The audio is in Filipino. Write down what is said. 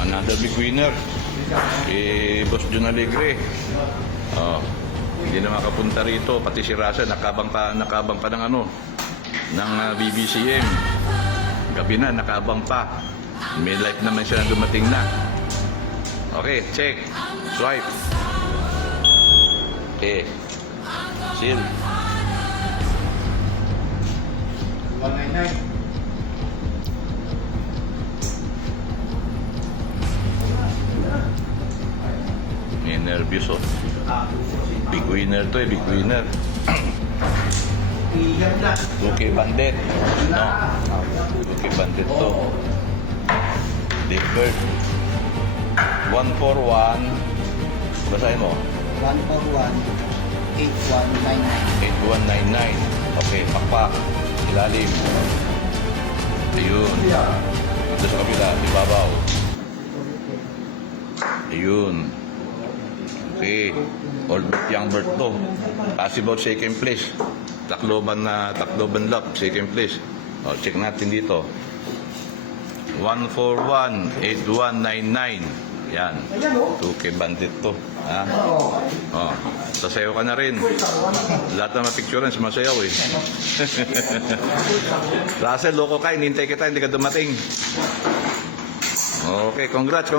Another big winner. Boss John Alegre. Hindi na makapunta rito. Pati si Russell, nakabang pa ng ng BBCM. Gabi na, nakabang pa. May life naman siya na dumating na. Okay, check. Swipe. Okay. Seal. 199. May nervous Big winner to big winner. 2K bandit. No. 2K bandit to. Daybird. 141. Basahin mo. 141-8199. 8199. Okay, pakpak. Ilalim. Ayun. Ito sa kabila, ibabaw. Ayun. Okay. Old bird, young bird to. Possible second place. Takloban lap, second place. Check natin dito. 141-8199. Yan. 2K bandit to. Ha? Sasayaw ka na rin. Lahat na mapicturean, sumasayaw eh. Russell, loko ka. Hinintay kita, hindi ka dumating. Okay, congrats.